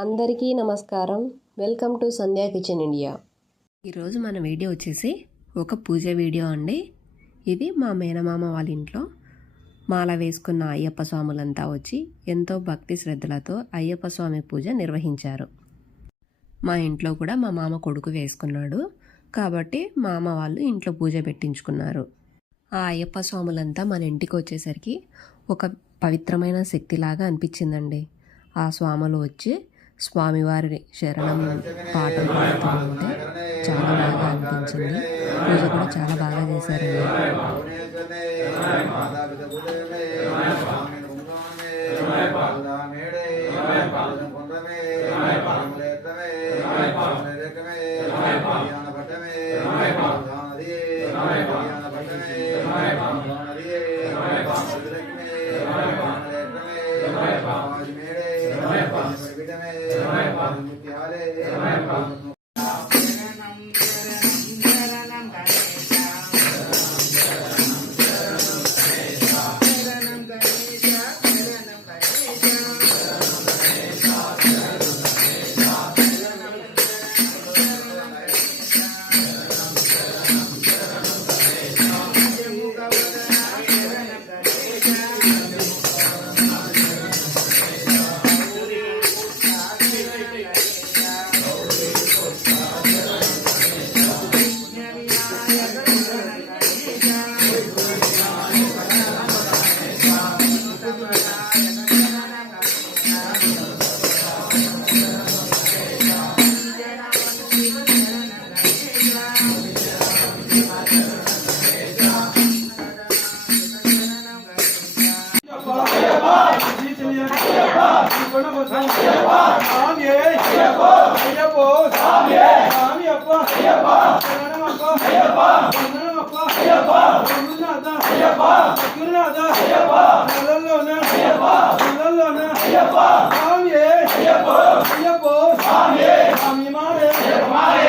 అందరికీ నమస్కారం. Welcome to Sandhya kitchen India. ఈరోజు మన వీడియో వచ్చేసి ఒక పూజ వీడియో అండి. ఇది మా మేనమామ వాళ్ళ ఇంట్లో మాల వేసుకున్న అయ్యప్ప స్వాములంతా వచ్చి ఎంతో భక్తి శ్రద్ధలతో అయ్యప్ప స్వామి పూజ నిర్వహించారు. మా ఇంట్లో కూడా మా మామ కొడుకు వేసుకున్నాడు. కాబట్టి మామ వాళ్ళు ఇంట్లో పూజ పెట్టించుకున్నారు. ఆ అయ్యప్ప స్వాములంతా మన ఇంటికి వచ్చేసరికి ఒక పవిత్రమైన శక్తిలాగా అనిపించిందండి. ఆ స్వాములు వచ్చి స్వామివారి శరణం పాటలు పాడుతూ ఉంటే చాలా బాగా అనిపించింది. పూజ కూడా చాలా బాగా చేశారండి குருநாதா ஐயப்பா. நல்லோனா ஐயப்பா. நல்லோனா ஐயப்பா. சாமியே. ஐயப்போ. ஐயப்போ. சாமியே. சாமி மாறே சாமி மாறே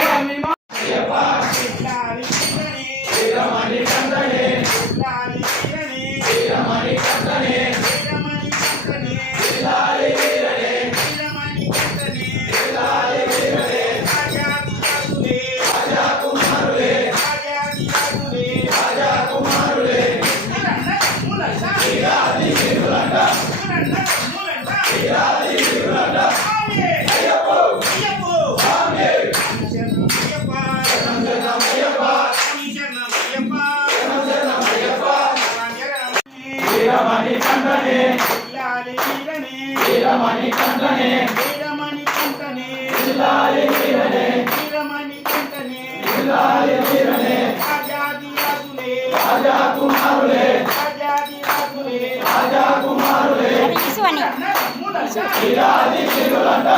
கண்டனே இல்லாலே வீரனே வீரமணி கண்டனே வீரமணி கண்டனே இல்லாலே வீரனே. வீரமணி கண்டனே இல்லாலே வீரனே. ஆஜாதி ராஜுலே. ராஜா குமாருலே. ஆஜாதி ராஜுலே. ராஜா குமாருலே. இசுவனி. இசுவனி இராதி திருவண்டா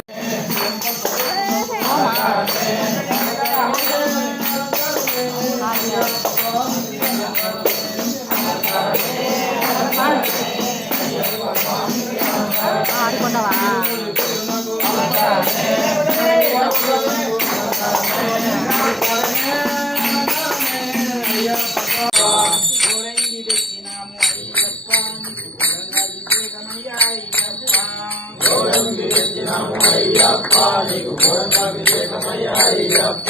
నీకు నాలుగు అభిషేకమయ్యా అయ్యప్ప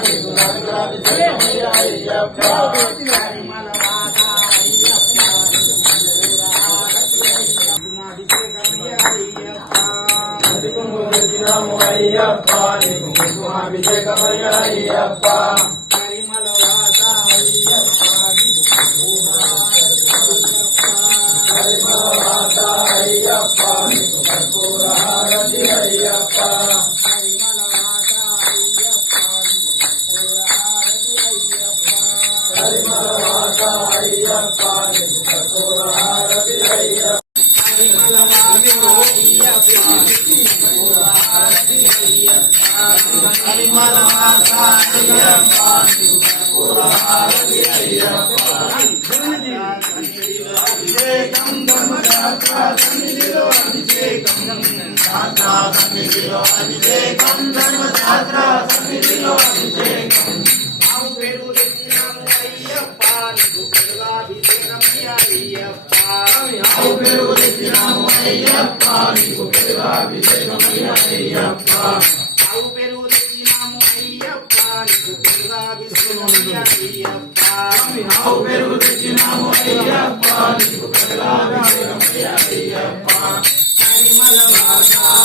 ஐயப்பா. கரிமலவாசா ஐயப்பா. கரிமலவாசா ஐயப்பா. கற்பூரஹாரதி ஐயப்பா. கரிமலவாசா ஐயப்பா. கற்பூரஹாரதி ஐயப்பா. கரிமலவாசா ஐயப்பா கற்பூரஹாரதி ஐயப்பா. తెచ్చినాము అయ్యప్ప నీకు పెరుగాభిషేకమయ్యా అయ్యప్ప ఆవు పెరుగు తెచ్చినాము అయ్యప్ప నీకు పెరుగాభిషేకమయ్యా అయ్యప్ప పరిమళ వాస అయ్యప్ప నీకు కర్పూర హారతి అయ్యప్ప పరిమళ వాస అయ్యప్ప నీకు కర్పూర హారతి అయ్యప్ప పరిమళ వాస అయ్యప్ప నీకు కర్పూర హారతి ఆవునే ఇచ్చినాము అయ్యప్ప నీకు నెయ్యాభిషేకమయ్యా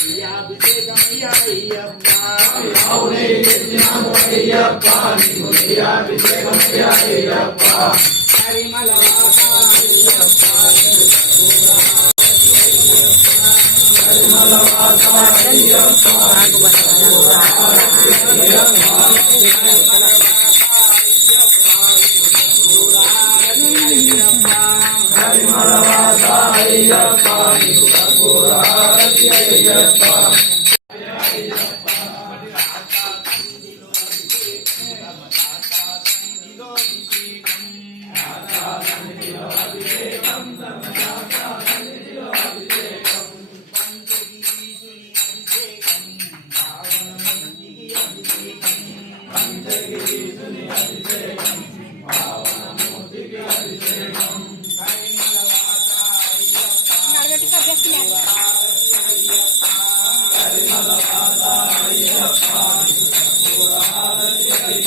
నెయ్యాభిషేకమయ్యా అయ్యప్ప ఆవునే ఇచ్చినాము అయ్యప్ప నీకు மனவாசாயப்பா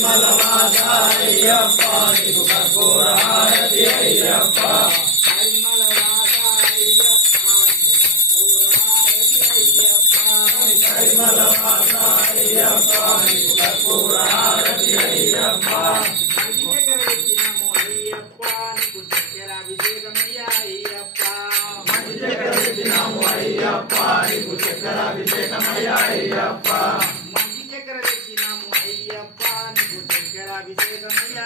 ఇచ్చినాము అయ్యప్ప నీకు నెయ్యాభిషేకమయ్యా అయ్యప్ప. పరిమళ వాస అయ్యప్ప నీకు మంచి చక్కెర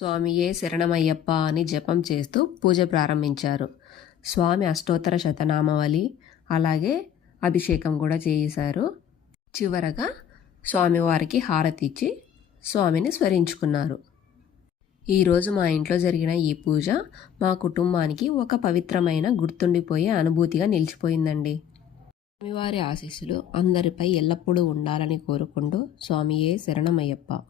స్వామియే శరణమయ్యప్ప అని జపం చేస్తూ పూజ ప్రారంభించారు. స్వామి అష్టోత్తర శతనామావళి అలాగే అభిషేకం కూడా చేశారు. చివరగా స్వామివారికి హారతి ఇచ్చి స్వామిని స్మరించుకున్నారు. ఈరోజు మా ఇంట్లో జరిగిన ఈ పూజ మా కుటుంబానికి ఒక పవిత్రమైన గుర్తుండిపోయే అనుభూతిగా నిలిచిపోయిందండి. స్వామివారి ఆశీస్సులు అందరిపై ఎల్లప్పుడూ ఉండాలని కోరుకుంటూ స్వామియే శరణమయ్యప్ప.